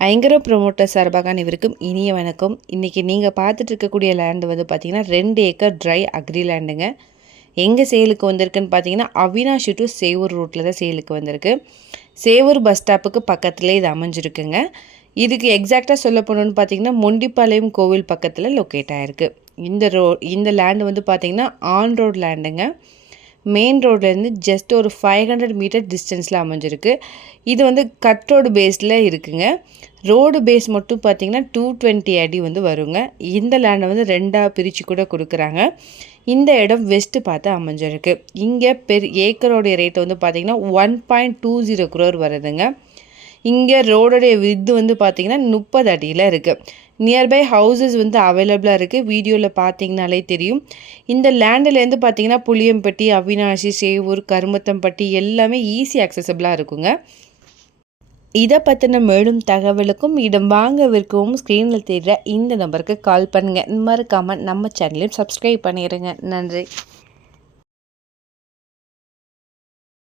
ஐங்கரோ promoter சார்பாக அனைவருக்கும் இனிய வணக்கம். இன்றைக்கி நீங்கள் பார்த்துட்டு இருக்கக்கூடிய லேண்டு வந்து பார்த்திங்கன்னா 2 ஏக்கர் ட்ரை அக்ரி லேண்டுங்க. எங்கே சேலுக்கு வந்திருக்குன்னு பார்த்தீங்கன்னா அவினாஷி டு சேவூர் ரூட்டில் தான் சேலுக்கு வந்திருக்கு. சேவூர் பஸ் ஸ்டாப்புக்கு பக்கத்துலேயே இது அமைஞ்சிருக்குங்க. இதுக்கு எக்ஸாக்டாக சொல்ல போகணுன்னு பார்த்தீங்கன்னா மொண்டிப்பாளையம் கோவில் பக்கத்தில் லொக்கேட் ஆகிருக்கு. இந்த லேண்டு வந்து பார்த்திங்கன்னா ஆன் ரோட் லேண்டுங்க. மெயின் ரோட்லேருந்து ஜஸ்ட் ஒரு 500 மீட்டர் டிஸ்டன்ஸில் அமைஞ்சிருக்கு. இது வந்து கட் ரோடு பேஸில் இருக்குங்க. ரோடு பேஸ் மட்டும் பார்த்திங்கன்னா 220 அடி வந்து வருங்க. இந்த லேண்டை வந்து 2ஆக பிரித்து கூட கொடுக்குறாங்க. இந்த இடம் வெஸ்ட்டு பார்த்து அமைஞ்சிருக்கு. இங்கே ஏக்கரோடைய ரேட் வந்து பார்த்திங்கன்னா 1.20 crore வருதுங்க. இங்கே ரோடோடைய வித்து வந்து பார்த்திங்கன்னா 30 அடியில் இருக்குது. நியர்பை ஹவுசஸ் வந்து அவைலபிளாக இருக்குது. வீடியோவில் பார்த்தீங்கனாலே தெரியும். இந்த லேண்டிலேருந்து பார்த்தீங்கன்னா புளியம்பட்டி, அவினாஷி, சேவூர், கருமத்தம்பட்டி எல்லாமே ஈஸி அக்சசபிளாக இருக்குங்க. இதை பற்றின மேலும் தகவலுக்கும் இடம் வாங்க விற்கவும் ஸ்க்ரீனில் தெரிகிற இந்த நம்பருக்கு கால் பண்ணுங்கள். மறக்காமல் நம்ம சேனலையும் சப்ஸ்கிரைப் பண்ணிடுங்க. நன்றி.